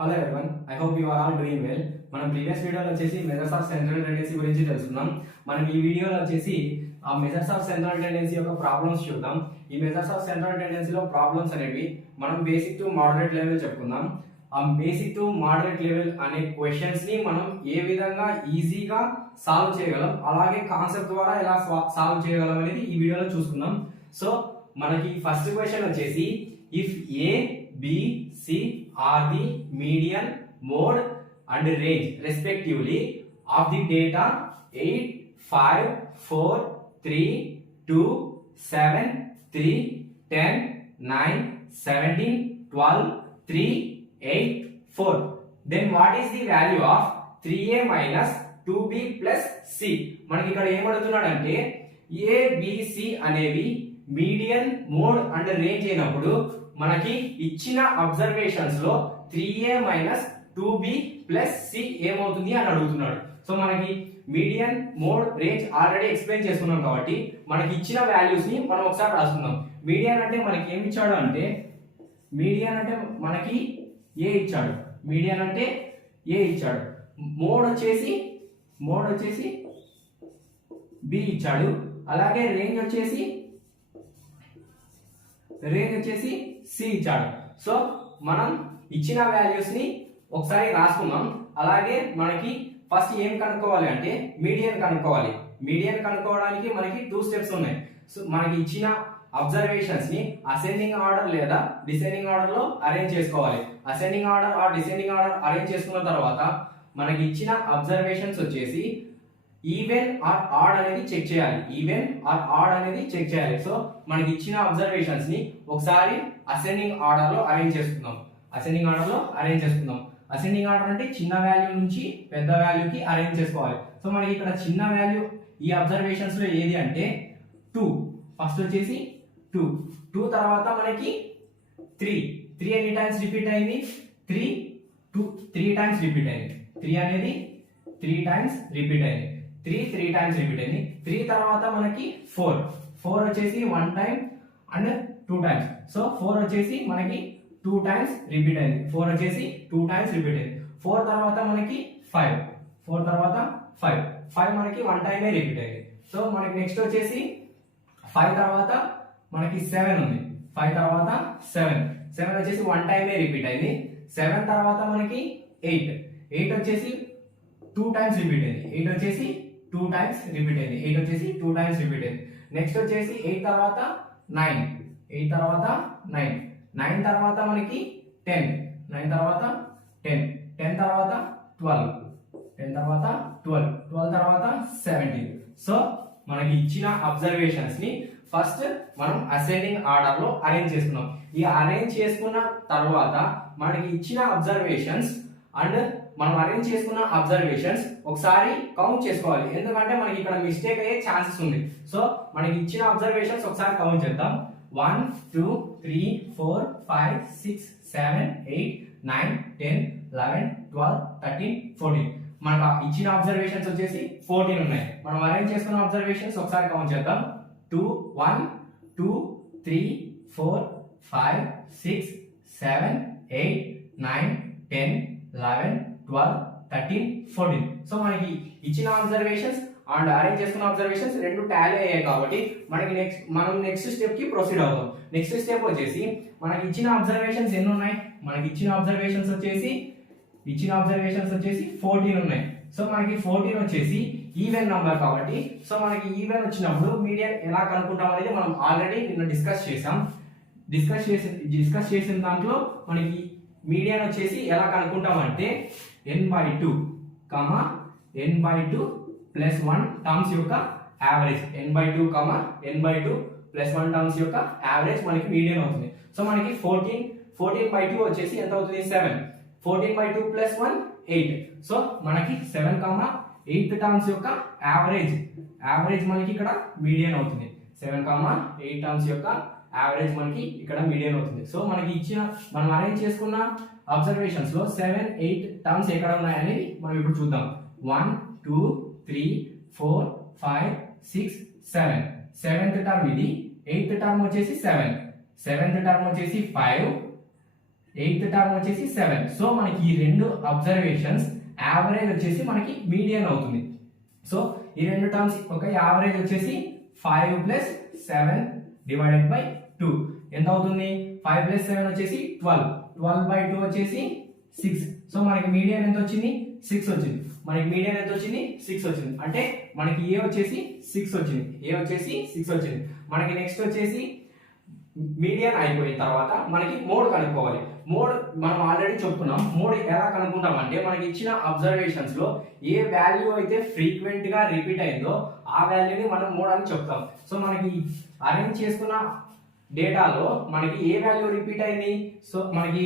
Hello everyone, I hope you are all doing well. మనం previous వీడియోలో వచ్చేసి measures of central tendency గురించి తెలుసుకున్నాం. మనం ఈ వీడియోలో వచ్చేసి ఆ మెజర్స్ ఆఫ్ సెంట్రల్ టెండెన్సీ యొక్క ప్రాబ్లమ్స్ చూద్దాం. ఈ మెజర్స్ ఆఫ్ సెంట్రల్ టెండెన్సీలో ప్రాబ్లమ్స్ అనేవి మనం బేసిక్ టు మోడరేట్ లెవెల్ చెప్పుకుందాం. ఆ బేసిక్ టు మోడరేట్ లెవెల్ అనే క్వశ్చన్స్ ని మనం ఏ విధంగా ఈజీగా సాల్వ్ చేయగలం, అలాగే కాన్సెప్ట్ ద్వారా ఎలా సాల్వ్ చేయగలం అనేది ఈ వీడియోలో చూసుకుందాం. సో మనకి ఫస్ట్ క్వశ్చన్ వచ్చేసి if A B C are the median, mode and range respectively of the data 8, 5, 4, 3, 2, 7, 3, 10, 9, 17, 12, 3, 8, 4. Then what is the value of 3a minus 2b plus c? మనకి ఇక్కడ ఏం అడుగుతున్నాడంటే a b c అనేవి median, mode and range అయినప్పుడు మనకి ఇచ్చిన observations లో 3a minus 2b plus c ఏమవుతుంది అని అడుగుతున్నాడు. సో మనకి median, mode, range already explain చేసుకున్నాం కాబట్టి మనకి ఇచ్చిన వాల్యూస్ ని మనం ఒకసారి రాసుకుందాం. మీడియన్ అంటే మనకి ఏమి ఇచ్చాడు అంటే మీడియన్ అంటే మనకి a ఇచ్చాడు, మీడియన్ అంటే a ఇచ్చాడు. మోడ్ వచ్చేసి b ఇచ్చాడు, అలాగే రేంజ్ వచ్చేసి సి ఇచ్చాడు. సో మనం ఇచ్చిన వాల్యూస్ ని ఒకసారి రాసుకుందాం. అలాగే మనకి ఫస్ట్ ఏం కనుక్కోవాలి అంటే మీడియన్ కనుక్కోవాలి. మీడియన్ కనుక్కోవడానికి మనకి 2 స్టెప్స్ ఉన్నాయి. సో మనకి ఇచ్చిన అబ్జర్వేషన్స్ ని అసెండింగ్ ఆర్డర్ లేదా డిసెండింగ్ ఆర్డర్ లో అరేంజ్ చేసుకోవాలి. Ascending order or descending order arrange చేసుకున్న తర్వాత మనకి ఇచ్చిన అబ్జర్వేషన్స్ వచ్చేసి ఈవెన్ ఆర్ ఆడ్ అనేది చెక్ చేయాలి. ఈవెన్ ఆర్ ఆడ్ అనేది చెక్ చేయాలి. సో మనకి ఇచ్చిన అబ్జర్వేషన్స్ ని ఒకసారి అసెండింగ్ ఆర్డర్ లో అరేంజ్ చేసుకుందాం. అసెండింగ్ ఆర్డర్ అంటే చిన్న వాల్యూ నుంచి పెద్ద వాల్యూకి అరేంజ్ చేసుకోవాలి. సో మనకి ఇక్కడ చిన్న వాల్యూ ఈ అబ్జర్వేషన్స్ లో ఏది అంటే 2. ఫస్ట్ వచ్చేసి 2 తర్వాత మనకి 3 ఎన్ని టైమ్స్ రిపీట్ అయింది? 3 టైమ్స్ రిపీట్ అయింది. 3 అనేది 3 టైమ్స్ రిపీట్ అయింది. 3 టైమ్స్ రిపీట్ అయింది. 3 తర్వాత మనకి 4 వచ్చేసి 1 టైం అండ్ 2 టైమ్స్. సో 4 వచ్చేసి మనకి 2 టైమ్స్ రిపీట్ అయింది. 4 వచ్చేసి 2 టైమ్స్ రిపీట్ అయింది. 4 తర్వాత మనకి 5 మనకి 1 టైమే రిపీట్ అయింది. సో మనకి నెక్స్ట్ వచ్చేసి 5 తర్వాత మనకి 7 ఉంది. 5 తర్వాత 7 వచ్చేసి 1 టైమే రిపీట్ అయింది. 7 తర్వాత మనకి 8 వచ్చేసి 2 టైమ్స్ రిపీట్ అయింది. 8 వచ్చేసి 2 టైమ్స్ రిపీట్ అయింది. నెక్స్ట్ వచ్చేసి 8 తర్వాత 9 తర్వాత మనకి 10 తర్వాత 10 తర్వాత 12 తర్వాత 17. సో మనకి ఇచ్చిన అబ్జర్వేషన్స్ ని ఫస్ట్ మనం అసెండింగ్ ఆర్డర్ లో అరేంజ్ చేసుకున్నాం. ఈ అరేంజ్ చేసుకున్న తర్వాత మనకి ఇచ్చిన అబ్జర్వేషన్స్ అండ్ మనం అరేంజ్ చేసుకున్న అబ్జర్వేషన్స్ ఒకసారి కౌంట్ చేసుకోవాలి. ఎందుకంటే మనకి ఇక్కడ మిస్టేక్ అయ్యే ఛాన్సెస్ ఉంది. సో మనకి ఇచ్చిన అబ్జర్వేషన్స్ ఒకసారి కౌంట్ చేద్దాం. 1 2 3 4 5 6 7 8 9 10 11 12 13 14. మనకు ఇచ్చిన అబ్జర్వేషన్స్ వచ్చేసి 14 ఉన్నాయి. మనం అరేంజ్ చేసుకున్న అబ్జర్వేషన్స్ ఒకసారి కౌంట్ చేద్దాం. 1 2 3 4 5 6 7 8 9 10 11 12 13 14. సో మనకి ఇచ్చిన అబ్జర్వేషన్స్ అండ్ అరేంజ్ చేసుకున్న అబ్జర్వేషన్స్ రెండు టాలీ అయ్యాయి కాబట్టి మనకి మనం నెక్స్ట్ స్టెప్ కి ప్రొసీడ్ అవుతాం. నెక్స్ట్ స్టెప్ వచ్చేసి మనకి ఇచ్చిన అబ్జర్వేషన్స్ ఎన్ని ఉన్నాయి? మనకి ఇచ్చిన అబ్జర్వేషన్స్ వచ్చేసి 14 ఉన్నాయి. సో మనకి 14 వచ్చేసి ఈవెన్ నంబర్ కాబట్టి సో మనకి ఈవెన్ వచ్చినప్పుడు మీడియన్ ఎలా కనుక్కుంటాం అనేది మనం ఆల్రెడీ నిన్న డిస్కస్ చేసిన దాంట్లో మనకి మీడియన్ వచ్చేసి ఎలా కనుక్కుంటాం అంటే n/2 ప్లస్ 1 టర్మ్స్ యొక్క యావరేజ్. n/2 ప్లస్ 1 టర్మ్స్ యొక్క యావరేజ్ మనకి మీడియన్ అవుతుంది. సో మనకి 14/2 వచ్చేసి ఎంత అవుతుంది? 7. 14/2 ప్లస్ 1 8. సో మనకి 7, 8 టర్మ్స్ యొక్క యావరేజ్ మనకి ఇక్కడ మీడియన్ అవుతుంది. 7, 8 టర్మ్స్ యొక్క యావరేజ్ మనకి ఇక్కడ మీడియన్ అవుతుంది. సో మనకి మనం అరేంజ్ చేసుకున్న అబ్జర్వేషన్స్ లో 7, 8 టర్మ్స్ ఎక్కడ ఉన్నాయి అనేది మనం ఇప్పుడు చూద్దాం. 1 2 3 4 5 6 7. 7th టర్మ్ ఇది. 8th టర్మ్ వచ్చేసి 7. 7th టర్మ్ వచ్చేసి 5. ఎయిత్ టర్మ్ వచ్చేసి 7. సో మనకి ఈ రెండు అబ్జర్వేషన్స్ యావరేజ్ వచ్చేసి మనకి మీడియన్ అవుతుంది. సో ఈ రెండు టర్మ్స్ ఒక యావరేజ్ వచ్చేసి 5 ప్లస్ 7 డివైడెడ్ బై 2 ఎంత అవుతుంది? 5 ప్లస్ 7 వచ్చేసి 12. 12 బై 2 వచ్చేసి 6. సో మనకి మీడియన్ ఎంత వచ్చింది? 6 వచ్చింది. మనకి మీడియన్ ఎంత వచ్చింది? 6 వచ్చింది. అంటే మనకి ఏ వచ్చేసి 6 వచ్చింది. ఏ వచ్చేసి 6 వచ్చింది. మనకి నెక్స్ట్ వచ్చేసి మీడియన్ అయిపోయిన తర్వాత మనకి మోడ్ కనుక్కోవాలి. మోడ్ మనం ఆల్రెడీ చెప్పుకున్నాం. మోడ్ ఎలా కనుక్కుంటాం అంటే మనకి ఇచ్చిన అబ్జర్వేషన్స్ లో ఏ వాల్యూ అయితే ఫ్రీక్వెంట్ గా రిపీట్ అయిందో ఆ వాల్యూని మనం మోడ్ అని చెప్తాం. సో మనకి అరేంజ్ చేసుకున్న డేటాలో మనకి ఏ వాల్యూ రిపీట్ అయింది? సో మనకి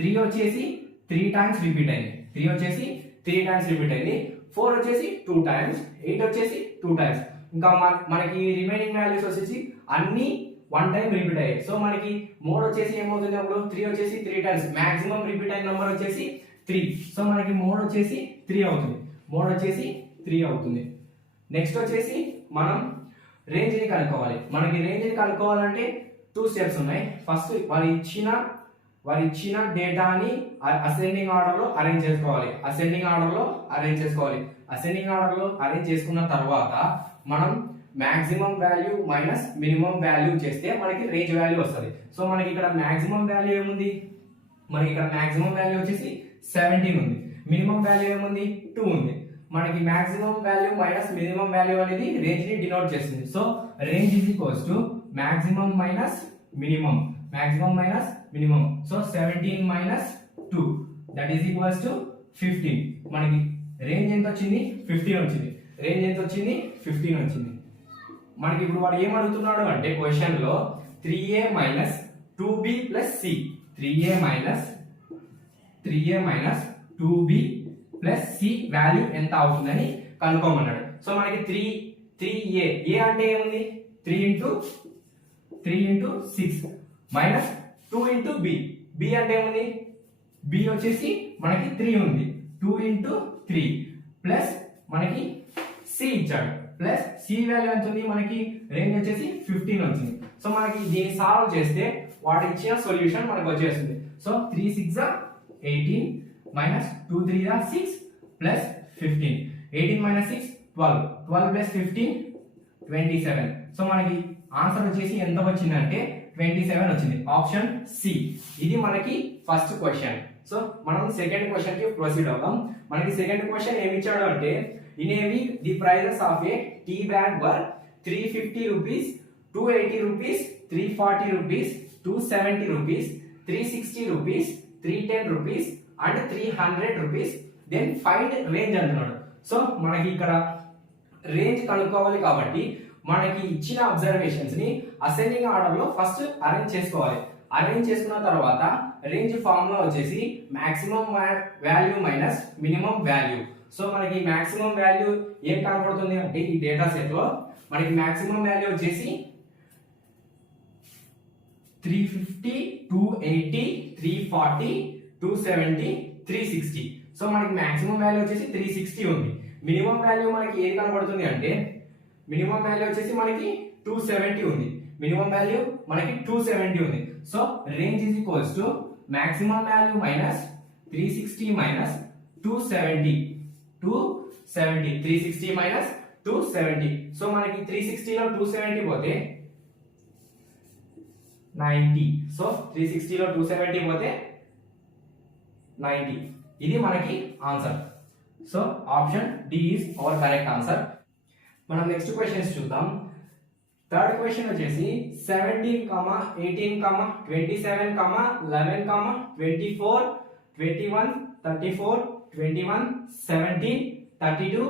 3 వచ్చేసి 3 టైమ్స్ రిపీట్ అయింది. 3 వచ్చేసి 3 టైమ్స్ రిపీట్ అయింది. 4 వచ్చేసి 2 టైమ్స్, 8 వచ్చేసి 2 టైమ్స్. ఇంకా మనకి రిమైనింగ్ వాల్యూస్ వచ్చేసి అన్ని 1 టైం రిపీట్ అయ్యాయి. సో మనకి మోడ్ వచ్చేసి ఏమవుతుంది? అప్పుడు 3 వచ్చేసి 3 టైమ్స్, మాక్సిమం రిపీట్ అయిన నెంబర్ వచ్చేసి 3. సో మనకి మోడ్ వచ్చేసి 3 అవుతుంది. మోడ్ వచ్చేసి 3 అవుతుంది. నెక్స్ట్ వచ్చేసి మనం రేంజ్ ని కనుక్కోవాలి. మనకి రేంజ్ ని కనుక్కోవాలంటే 2 స్టెప్స్ ఉన్నాయి. ఫస్ట్ వారు ఇచ్చిన డేటాని అసెండింగ్ ఆర్డర్ లో అరేంజ్ చేసుకోవాలి. అసెండింగ్ ఆర్డర్ లో అరేంజ్ చేసుకున్న తర్వాత మనం maximum value minus minimum value చేస్తే మనకి రేంజ్ వాల్యూ వస్తుంది. సో మనకి ఇక్కడ మాక్సిమం వాల్యూ ఏముంది? మనకి ఇక్కడ మాక్సిమం వాల్యూ వచ్చేసి 17 ఉంది. మినిమం వాల్యూ ఏముంది? 2 ఉంది. మనకి maximum value minus minimum value అనేది రేంజ్ ని డినోట్ చేస్తుంది. So range is equals to maximum minus minimum. So 17 minus 2 that is equals to 15. మనకి రేంజ్ ఎంత వచ్చింది? 15 వచ్చింది. మనకి ఇప్పుడు వాడు ఏం అడుగుతున్నాడు అంటే క్వశ్చన్ లో 3a minus 2b plus c 3a minus 2b plus c value ఎంత అవుతుందని కనుక్కోమన్నాడు. సో మనకి 3a అంటే ఏముంది? 3 ఇంటూ 6 మైనస్ 2 ఇంటూ b అంటే ఏముంది? b వచ్చేసి మనకి 3 ఉంది. 2 ఇంటూ 3 ప్లస్ మనకి c ఇచ్చాడు. ప్లస్ c వాల్యూ ఎంత ఉంది? మనకి రేంజ్ వచ్చేసి 15 వచ్చింది. సో మనకి దీన్ని సాల్వ్ చేస్తే వాడు ఇచ్చిన సొల్యూషన్ మనకు వచ్చేస్తుంది. So 3 6 18 minus 2 3 6 plus 15. 18 minus 6 12. 12 plus 15 27. So మనకి ఆన్సర్ వచ్చేసి ఎంత వచ్చిందంటే 27 వచ్చింది. Option C. ఇది మనకి ఫస్ట్ క్వశ్చన్. సో మనం సెకండ్ క్వశ్చన్ కి ప్రొసీడ్ అవుదాం. మనకి సెకండ్ క్వశ్చన్ ఏమి ఇచ్చాడు అంటే in a week the prices of a tea bag were 350 rupees, 280 rupees, 340 rupees, 270 rupees, 360 rupees, 310 rupees and 300 rupees. then find range అంటున్నాడు. సో మనకి ఇక్కడ రేంజ్ కనుక్కోవాలి కాబట్టి మనకి ఇచ్చిన అబ్జర్వేషన్స్ ని అసెండింగ్ ఆర్డర్ లో ఫస్ట్ అరేంజ్ చేసుకోవాలి. అరేంజ్ చేసుకున్న తర్వాత రేంజ్ ఫార్ములా వచ్చేసి maximum value minus minimum value. So మనకి మాక్సిమం వాల్యూ ఏం కనపడుతుంది అంటే ఈ డేటా సెట్ లో మనకి మాక్సిమం వాల్యూ వచ్చేసి 350, 280, 340, 270, 360. సో మనకి మాక్సిమం వాల్యూ వచ్చేసి 360 ఉంది. మినిమం వాల్యూ మనకి ఏది కనపడుతుంది అంటే మినిమం వాల్యూ వచ్చేసి మనకి 270 ఉంది. మినిమం వాల్యూ మనకి 270 ఉంది. So range is equals to maximum value minus 360 minus 270. 360 minus 270. So మనకి 360 లో 270 పోతే 90. సో 360 లో 270 పోతే 90. ఇది మనకి answer. So option D is our correct answer. మనం నెక్స్ట్ క్వశ్చన్స్ చూద్దాం. థర్డ్ క్వశ్చన్ వచ్చేసి 17, 18, 27, 11, 24, 21, 34, 21, 17, 32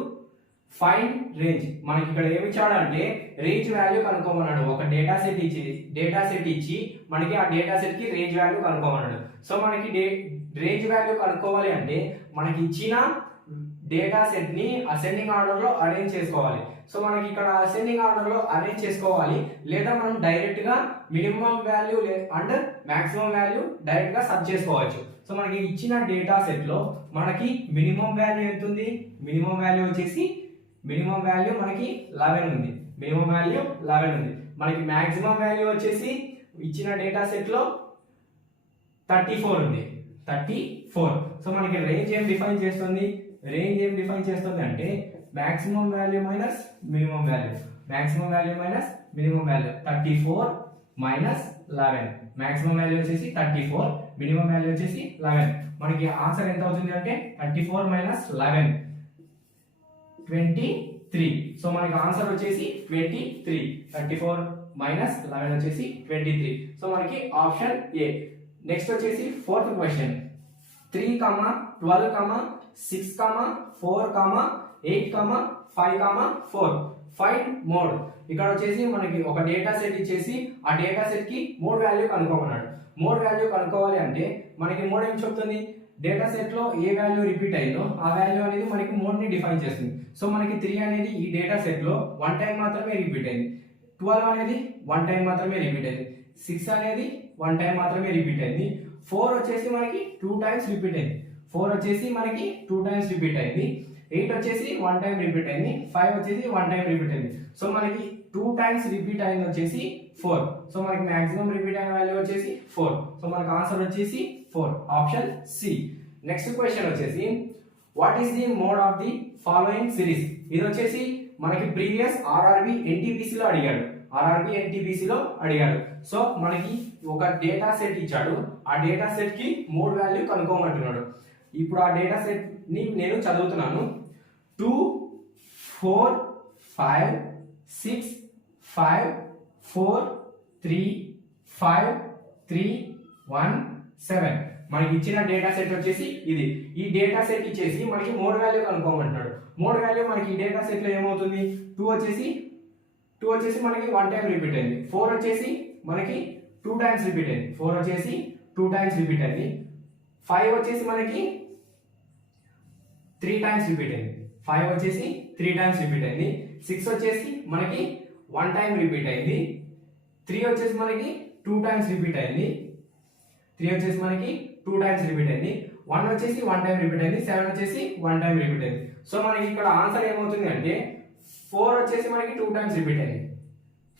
ఫైండ్ రేంజ్. మనకి ఇక్కడ ఏమి ఇచ్చాడు అంటే రేంజ్ వాల్యూ కనుక్కోమన్నాడు. ఒక డేటా సెట్ ఇచ్చి మనకి ఆ డేటా సెట్ కి రేంజ్ వాల్యూ కనుక్కోమన్నాడు. సో మనకి రేంజ్ వాల్యూ కనుక్కోవాలి అంటే మనకి ఇచ్చిన డేటా సెట్ ని అసెండింగ్ ఆర్డర్ లో అరేంజ్ చేసుకోవాలి. సో మనకి ఇక్కడ అసెండింగ్ ఆర్డర్ లో అరేంజ్ చేసుకోవాలి, లేదా మనం డైరెక్ట్ గా minimum value and maximum value direct గా సబ్ చేసుకోవచ్చు. సో మనకి ఇచ్చిన డేటా సెట్ లో మనకి మినిమం వాల్యూ ఎంత ఉంది? మినిమం వాల్యూ వచ్చేసి మనకి 11 ఉంది. మినిమం వాల్యూ 11 ఉంది. మనకి మాక్సిమం వాల్యూ వచ్చేసి ఇచ్చిన డేటా సెట్ లో 34 ఉంది, 34. సో మనకి రేంజ్ ఏం డిఫైన్ చేస్తుంది, రేంజ్ ఏం డిఫైన్ చేస్తుంది అంటే maximum value minus minimum value, maximum value minus minimum value. 34 minus 11, maximum value వచ్చేసి 34, మినిమం వాల్యూ వచ్చేసి 11. మనకి ఆన్సర్ ఎంత అవుతుంది అంటే 34 మైనస్ 11 23. సో మనకి ఆన్సర్ వచ్చేసి 23. 34 మైనస్ 11 వచ్చేసి 23. సో మనకి ఆప్షన్ ఏ. నెక్స్ట్ వచ్చేసి ఫోర్త్ క్వశ్చన్. 3, 12, 6, 4, 8, 5, 4. Find mode. ఇక్కడ వచ్చేసి మనకి ఒక డేటా సెట్ ఇచ్చేసి ఆ డేటా సెట్ కి మోడ్ వాల్యూ కనుక్కోమన్నాడు. మోడ్ వాల్యూ కనుక్కోవాలి అంటే మనకి మోడ్ ఏం చెప్తుంది, డేటా సెట్ లో ఏ వాల్యూ రిపీట్ అయిందో ఆ వాల్యూ అనేది మనకి మోడ్ ని డిఫైన్ చేస్తుంది. సో మనకి 3 అనేది ఈ డేటా సెట్ లో 1 టైం మాత్రమే రిపీట్ అయింది, 12 అనేది 1 టైం మాత్రమే రిపీట్ అయింది, 6 అనేది 1 టైం మాత్రమే రిపీట్ అయింది, 4 వచ్చేసి మనకి 2 టైమ్స్ రిపీట్ అయింది, 4 వచ్చేసి మనకి 2 టైమ్స్ రిపీట్ అయింది, 8 వచ్చేసి 1 టైం రిపీట్ అయింది, 5 వచ్చేసి 1 టైం రిపీట్ అయింది. సో మనకి 2 టైమ్స్ రిపీట్ అయింది వచ్చేసి 4. సో మనకి మాక్సిమం రిపీట్ అయిన వాల్యూ వచ్చేసి 4. సో మనకి ఆన్సర్ వచ్చేసి 4, ఆప్షన్ సి. నెక్స్ట్ క్వశ్చన్ వచ్చేసి what is the mode of the following series. ఇది వచ్చేసి మనకి ప్రీవియస్ ఆర్ఆర్బి ఎన్టీపీసీ లో అడిగాడు, ఆర్ఆర్బి ఎన్టీపీసీ లో అడిగాడు. సో మనకి ఒక డేటా సెట్ ఇచ్చాడు, ఆ డేటా సెట్ కి మోడ్ వాల్యూ కనుక్కోమంటున్నాడు. ఇప్పుడు ఆ డేటా సెట్ ని నేను చదువుతున్నాను. 2, 4, 5, 6, 5, 4, 3, 5, 3, 1, 7. మనకి ఇచ్చిన డేటా సెట్ వచ్చేసి ఇది. ఈ డేటా సెట్ ఇచ్చేసి మనకి మోడ్ వాల్యూ కనుక్కోమంటున్నాడు. మోడ్ వాల్యూ మనకి ఈ డేటా సెట్ లో ఏమవుతుంది, 2 వచ్చేసి మనకి 1 టైం రిపీట్ అయింది, 4 వచ్చేసి మనకి 2 టైమ్స్ రిపీట్ అయింది, 4 వచ్చేసి 2 టైమ్స్ రిపీట్ అయింది, 5 వచ్చేసి మనకి 3 టైమ్స్ రిపీట్ అయింది, 5 వచ్చేసి 3 టైమ్స్ రిపీట్ అయింది, 6 వచ్చేసి మనకి 1 టైం రిపీట్ అయింది, 3 వచ్చేసి మనకి 2 టైమ్స్ రిపీట్ అయింది, 3 వచ్చేసి మనకి 2 టైమ్స్ రిపీట్ అయింది, 1 వచ్చేసి 1 టైం రిపీట్ అయింది, 7 వచ్చేసి 1 టైం రిపీట్ అయింది. సో మనకి ఇక్కడ ఆన్సర్ ఏమవుతుంది అంటే 4 వచ్చేసి మనకి 2 టైమ్స్ రిపీట్ అయింది,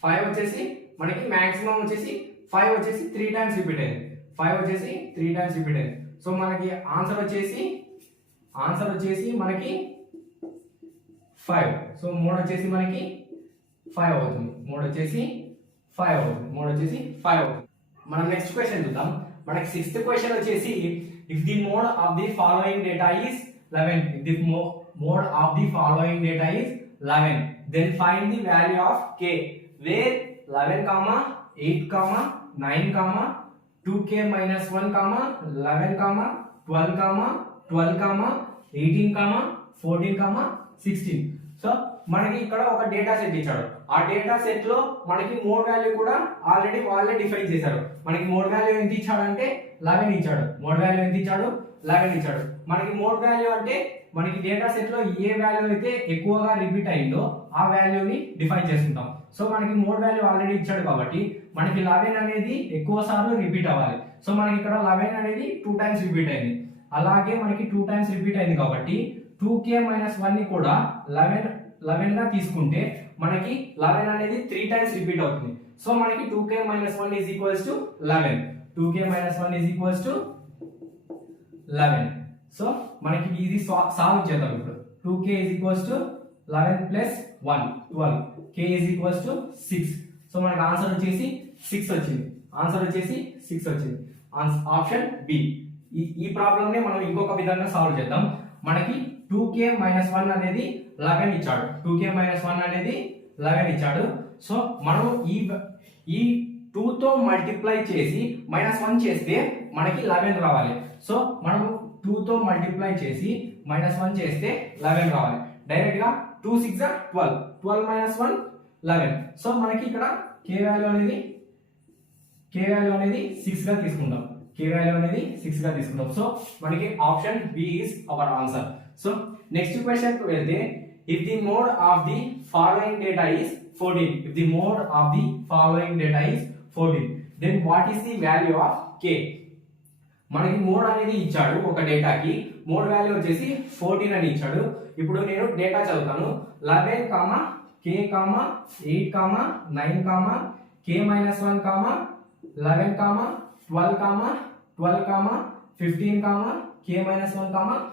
5 వచ్చేసి మనకి మాక్సిమం వచ్చేసి 5 వచ్చేసి 3 టైమ్స్ రిపీట్ అయింది, 5 వచ్చేసి 3 టైమ్స్ రిపీట్ అయింది. సో మనకి ఆన్సర్ వచ్చేసి మనకి 5. సో మోడ్ వచ్చేసి మనకి 5 అవుతుంది, మోడ్ వచ్చేసి 5 అవుతుంది, మోడ్ వచ్చేసి 5 అవుతుంది. మనం నెక్స్ట్ క్వశ్చన్ చూద్దాం. మనకి సిక్స్త్ క్వశ్చన్ వచ్చేసి if the mode of the following data is 11, if the mode of the following data is 11, then find the value of k, where 11, 8, 9, 2k minus 1, 11, 12, 12, 18, 14, 16. So మనకి ఇక్కడ ఒక data set ఇచ్చాడు. ఆ data set లో మనకి mode value కూడా already వాళ్ళే define చేశారు. మనకి మోడ్ వాల్యూ ఎంత ఇచ్చాడంటే 11 ఇచ్చాడు. మోడ్ వాల్యూ ఎంత ఇచ్చాడు, 11 ఇచ్చాడు. మనకి మోడ్ వాల్యూ అంటే మనకి డేటా సెట్ లో ఏ వాల్యూ అయితే ఎక్కువగా రిపీట్ అయిందో ఆ వాల్యూని డిఫైన్ చేసుకుంటాం. సో మనకి మోడ్ వాల్యూ ఆల్రెడీ ఇచ్చాడు కాబట్టి మనకి 11 అనేది ఎక్కువ సార్లు రిపీట్ అవ్వాలి. సో మనకి ఇక్కడ 11 అనేది 2 టైమ్స్ రిపీట్ అయింది. అలాగే మనకి 2 టైమ్స్ రిపీట్ అయింది కాబట్టి 2k - 1 ని కూడా 11 గా తీసుకుంటే మనకి 11 అనేది 3 టైమ్స్ రిపీట్ అవుతుంది. సో మనకి 2k - 1 is equals to 11. 2k - 1 is equals to 11. So మనకి ఇది సాల్వ్ చేద్దాం ఇప్పుడు. 2k is equals to 11 plus 1 12, k is equals to 6. So మనకి ఆన్సర్ వచ్చేసి 6 వచ్చింది. ఆన్సర్ వచ్చేసి 6 వచ్చింది. Option B. ఈ ప్రాబ్లం ని మనం ఇంకొక విధంగా సాల్వ్ చేద్దాం. మనకి 2k - 1 అనేది 11 ఇచ్చాడు. 2k - 1 అనేది 11 ఇచ్చాడు. సో మనం ఈ 2 తో మల్టిప్లై చేసి -1 చేస్తే మనకి 11 రావాలి. సో మనం 2 తో మల్టిప్లై చేసి -1 చేస్తే 11 రావాలి. డైరెక్ట్ గా 2 6 12, 12 - 1 11. సో మనకి ఇక్కడ k వాల్యూ అనేది 6 గా తీసుకుందాం. k వాల్యూ అనేది 6 గా తీసుకుందాం. సో మనకి option B is our answer. So next question కు వెళ్తే if the mode of the following data is 14, if the mode of the following data is 14, then what is the value of k? మనకి mode అనేది ఇచ్చాడు. ఒక డేటాకి mode value వచ్చేసి 14 అని ఇచ్చాడు. ఇప్పుడు నేను డేటా చదువుతాను. 11, k, 8, 9, k - 1, 11, 12, 12, 15, k-1,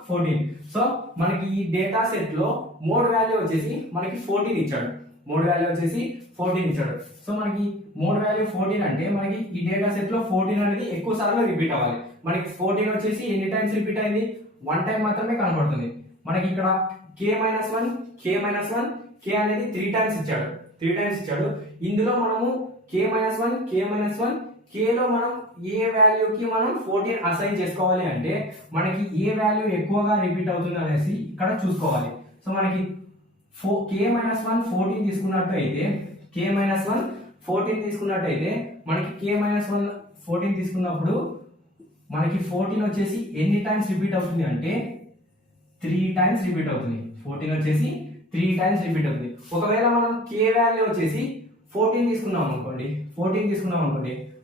14. సో మనకి ఈ డేటా సెట్ లో మోడ్ వాల్యూ వచ్చేసి మనకి 14 ఇచ్చాడు. మోడ్ వాల్యూ వచ్చేసి 14 ఇచ్చాడు. సో మనకి మోడ్ వాల్యూ 14 అంటే మనకి ఈ డేటా సెట్ లో 14 అనేది ఎక్కువ సార్లు రిపీట్ అవ్వాలి. మనకి 14 వచ్చేసి ఎన్ని టైమ్స్ రిపీట్ అయింది, 1 టైం మాత్రమే కనబడుతుంది. మనకి ఇక్కడ k-1 k అనేది 3 టైమ్స్ ఇచ్చాడు. 3 టైమ్స్ ఇచ్చాడు. ఇందులో మనము k-1 k లో మనం ఏ వాల్యూకి మనం 14 అసైన్ చేసుకోవాలి అంటే మనకి ఏ వాల్యూ ఎక్కువగా రిపీట్ అవుతుంది అనేసి ఇక్కడ చూసుకోవాలి. సో మనకి k-1 14 తీసుకున్నట్టయితే మనకి k-1 14 తీసుకున్నప్పుడు మనకి 14 వచ్చేసి ఎన్ని టైమ్స్ రిపీట్ అవుతుంది అంటే 3 టైమ్స్ రిపీట్ అవుతుంది. 14 వచ్చేసి 3 టైమ్స్ రిపీట్ అవుతుంది. ఒకవేళ మనం k వాల్యూ వచ్చేసి 14 తీసుకున్నాం అనుకోండి,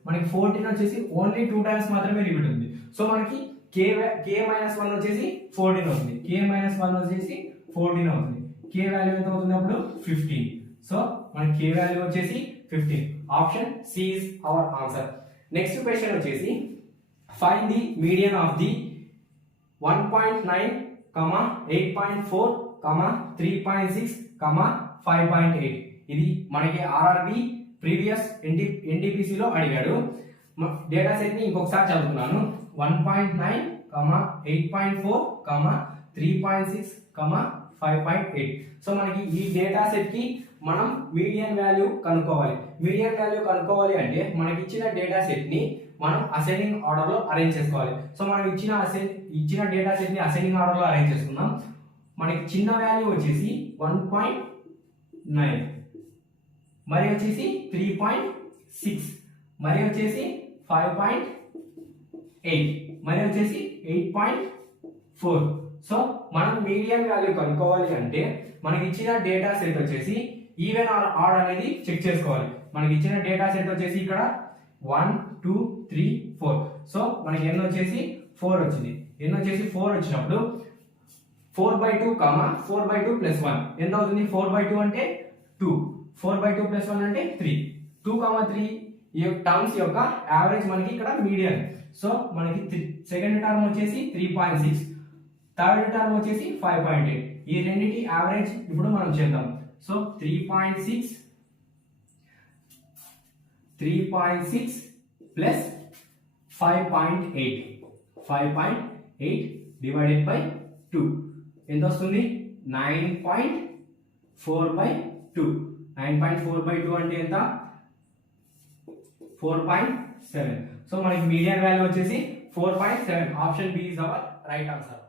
మనకి 14 వచ్చేసి ఓన్లీ 2 టైమ్స్ మాత్రమే రిపీట్ అవుతుంది. సో మనకి k-1 వచ్చేసి 14 అవుతుంది. k-1 వచ్చేసి 14 అవుతుంది. k వాల్యూ ఎంత అవుతుంది అప్పుడు 15. సో మనకి k వాల్యూ వచ్చేసి 15. Option C is our answer. Next question వచ్చేసి find the median of the 1.9, 8.4, 3.6, 5.8. ఇది మనకి ఆర్ఆర్బి ప్రీవియస్ ఎన్టీపీసీ లో అడిగాడు. డేటా సెట్ ని ఇంకొకసారి చదువుతున్నాను. 1.9, 8.4, 3.6, 5.8. సో మనకి ఈ డేటా సెట్ కి మనం మీడియన్ వాల్యూ కనుక్కోవాలి. మీడియన్ వాల్యూ కనుక్కోవాలి అంటే మనకి ఇచ్చిన డేటా సెట్ ని మనం అసెండింగ్ ఆర్డర్ లో అరేంజ్ చేసుకోవాలి. సో మనం ఇచ్చిన డేటా సెట్ ని అసెండింగ్ ఆర్డర్ లో అరేంజ్ చేసుకుందాం. మనకి చిన్న వాల్యూ వచ్చేసి 1.9, మరి వచ్చేసి 3.6, మరి వచ్చేసి 5.8, మరి వచ్చేసి 8.4. సో మనం మీడియన్ వాల్యూ కనుక్కోవాలి అంటే మనకి ఇచ్చిన డేటా సెట్ వచ్చేసి ఈవెన్ ఆర్ ఆడ్ అనేది చెక్ చేసుకోవాలి. మనకి ఇచ్చిన డేటా సెట్ వచ్చేసి ఇక్కడ 1, 2, 3, 4. సో మనకి n వచ్చేసి 4 వచ్చింది. n వచ్చేసి 4 వచ్చినప్పుడు 4/2, 4/2 + 1 ఎంత అవుతుంది? 4/2 అంటే 2, 4/2 + 1 అంటే 3. 2, 3 ఈ టర్మ్స్ యొక్క యావరేజ్ మనకి ఇక్కడ మీడియన్. సో మనకి సెకండ్ టర్మ్ వచ్చేసి 3.6, థర్డ్ టర్మ్ వచ్చేసి 5.8. ఈ రెండింటి యావరేజ్ ఇప్పుడు మనం చేద్దాం. సో 3.6 ప్లస్ 5.8 డివైడెడ్ బై 2 ఎంత వస్తుంది? 9.4/2. 9.4/2 అంటే ఎంత? 4.7. సో మనకి మీడియన్ వాల్యూ వచ్చేసి 4.7. Option B is our right answer.